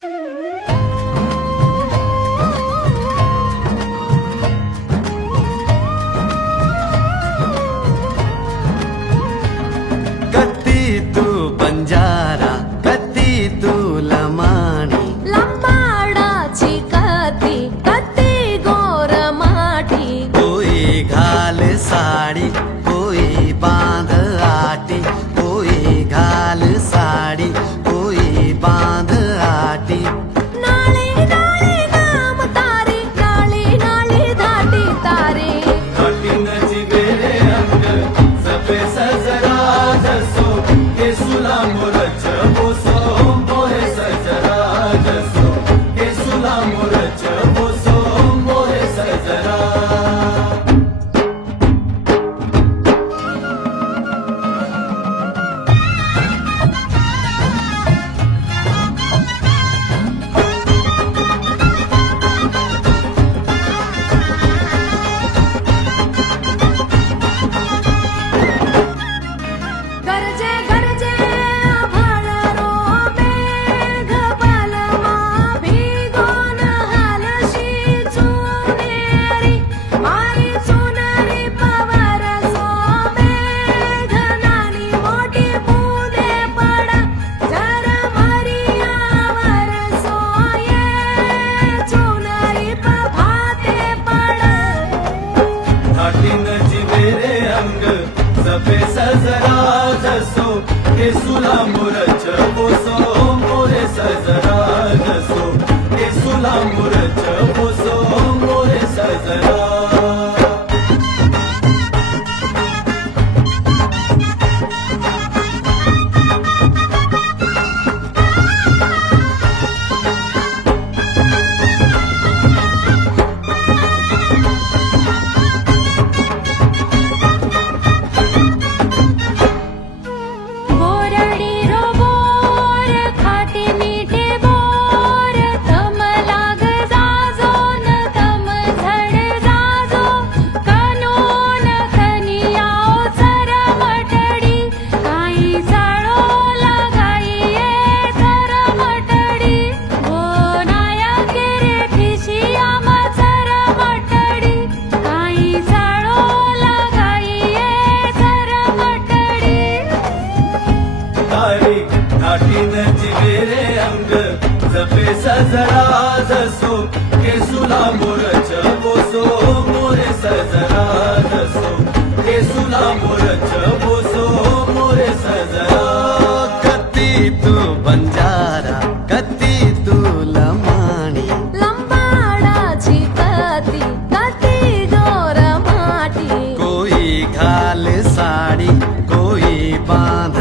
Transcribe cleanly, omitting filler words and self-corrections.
कत्ती तू बंजारा कत्ती तू लमाणी लंबाडाची कत्ती कत्ती गोर माठी कोई घाल साडी कोई बांध आटी कोई घाल साडी कोई बांध आटी नाळे नाळे नाम तारे नाळे नाळे धाटी तारे कठीणची बेरे अंग जपे सजरा जसो हे सुला मोरच बोसो मोहे सजरा जसो हे सुला मोरच बोसो मोहे सजरा गरजे गरजे आभाळ रोबे घपालमा भिगोन हालशी चुनेरी मारी चुनरी पवार सोबे घनानी मोठी पुदे पडा जरा मरियावर सोये चुनरी पभाते पडा कठीणची बेरे अंग जपे सजरा जसो हे सुला मोरच बोसो मोहे सजरा जसो हे सुला मोरच बोसो मोहे सजरा बोरडी रो बोर खाटी मीठे बोर तम लाग जाजो न तम झड जाजो कनून कनियाओ चर मटडी काही चाळो लगाई ये चर मटडी ओ नायक रे ठिशी आम चर मटडी काही चाळो लगाई ये चर मटडी तारीख कठीणची बेरे अंग जपे सजरा जसो हे सुला मोरच बोसो मोरे सजरा जसो हे सुला मोरच बोसो मोरे सजरा कत्ती तू बंजारा कत्ती तू लमाणी लंबाडाची कत्ती कत्ती गोर माठी कोई घाल साडी कोई बांध